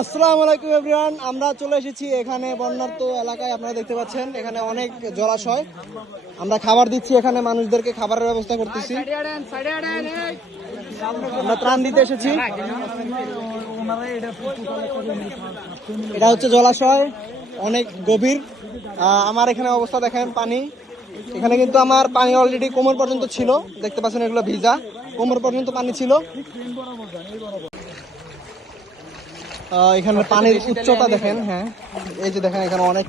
আসসালামু আলাইকুম এভরিওয়ান, আমরা চলে এসেছি এখানে বন্যার্ত এলাকায়, আপনারা দেখতে পাচ্ছেন, এখানে অনেক জলাশয়। আমরা খাবার দিচ্ছি এখানে, মানুষদেরকে খাবারের ব্যবস্থা করতেছি। আমরা ত্রাণ দিতে এসেছি। এটা হচ্ছে জলাশয়, অনেক গভীর। আমার এখানে অবস্থা দেখেন পানি। এখানে কিন্তু আমার পানি অলরেডি কোমর পর্যন্ত ছিল। দেখতে পাচ্ছেন এগুলো ভিজা। কোমর পর্যন্ত পানি ছিল। এখানে পানির উচ্চতা দেখেন হ্যাঁ। এই যে দেখেন এখানে অনেক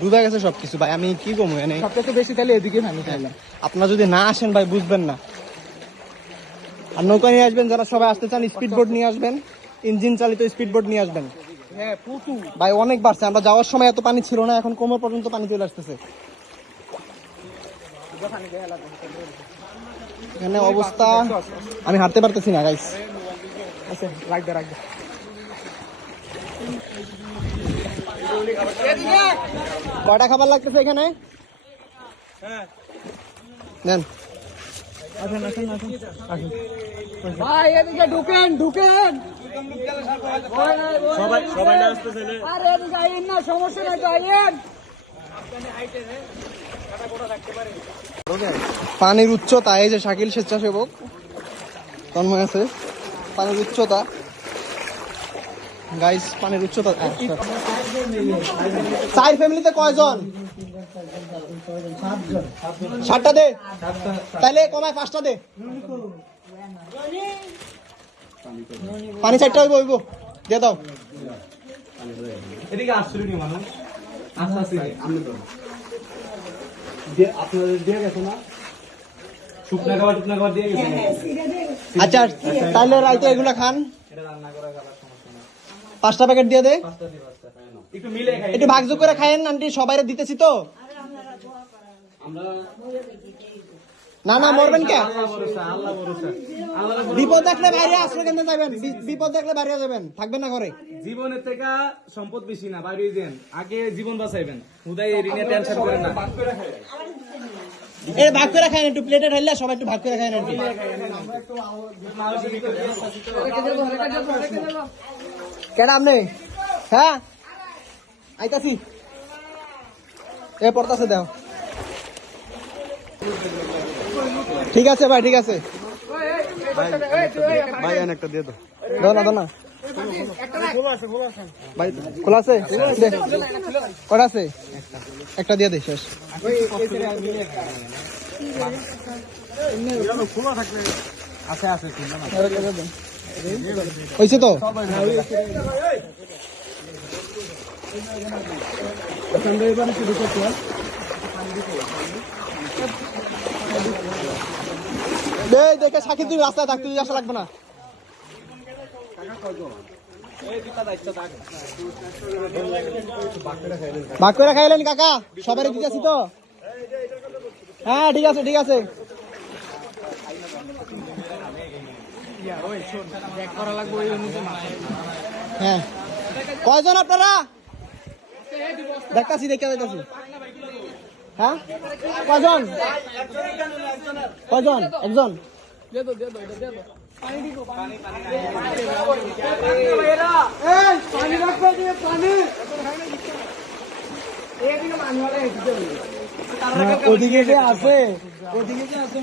ডুবে গেছে সবকিছু। ভাই আমি কি কমু এনে সবথেকে বেশি তাহলে এদিকে খাইলাম আপনারা যদি না আসেন ভাই বুঝবেন না। আর নৌকা নিয়ে আসবেন যারা সবাই আসতে চান স্পিড বোট নিয়ে আসবেন ইঞ্জিন চালিত স্পিড বোট নিয়ে আসবেন। হ্যাঁ ভাই অনেক বাড়ছে। আমরা যাওয়ার সময় এত পানি ছিল না এখন কোমর পর্যন্ত পানি চলে আসতেছে। এখানে অবস্থা আমি হাঁটতে পারতেছি না গাইস রাখবে রাখবে কয়টা খাবার লাগতেছে এখানে? নেন। ভাই এদিকে ঢুকেন ঢুকেন। সবাই সবাই আরে এদিকে আইন না সমস্যা নাই তো আইন পানির উচ্চতা এই যে শাকিল স্বেচ্ছাসেবক তন্ময় আছে। পানির উচ্চতা। গাইস পানির উচ্চতা চার ফ্যামিলিতে কয়জন? সাতটা দে। তাইলে কমায় পাঁচটা দে। পানি চারটা হইব হইব। দিয়ে দাও। এদিকে আসছিল নি মানুষ। আচ্ছা আচ্ছা আমি তো আপনাদের দিয়ে গেছে না? শুকনা খাবার টুকনা খাবার দিয়ে গেছে। আচ্ছা তাইলে রাইতে এগুলা খান এটা রান্না করা খাবার সমস্যা না পাঁচটা প্যাকেট দিয়ে দে। পাঁচটা দিয়ে পাঁচটা খায় না একটু মিলে খাই। একটু ভাগযোগ করে খাইয়েন আন্টি সবাই দিতেছি তো। না না মরবেন কে? আল্লাহ ভরসা আল্লাহ ভরসা। আল্লাহ বিপদ দেখলে বাইরে আশ্রয় কেন্দ্রে যাবেন? বিপদ দেখলে বাইরে যাবেন থাকবেন না ঘরে। জীবনের থেকে সম্পদ বেশি না বাইরে দেন আগে জীবন বাঁচাইবেন। হুদাই টেনশন করেন না। এ ভাগ করে খাইন একটু প্লেটে ঢাললে সবাই একটু ভাগ করে খাইন আন্টি কেন আপনি হ্যাঁ আইতাছি এ পড়তাছে দেও ঠিক আছে ভাই ঠিক আছে ভাই একটা দিয়ে দাও না দাও না খোলা আছে। কটা আছে একটা দিয়ে দে হয়েছে তো দেখে সাকিব তুই রাস্তায় থাকতে আসা লাগবে না ভাগ করে খাইলেন কাকা সবাই দিতেছি তো? হ্যাঁ ঠিক আছে ঠিক আছে। হ্যাঁ। কয়জন আপনারা? দেখতাছি দেখতে দেখতাছি হ্যাঁ? কয়জন? কয়জন? একজন। ওদিকে যে আছে ওদিকে যে আছে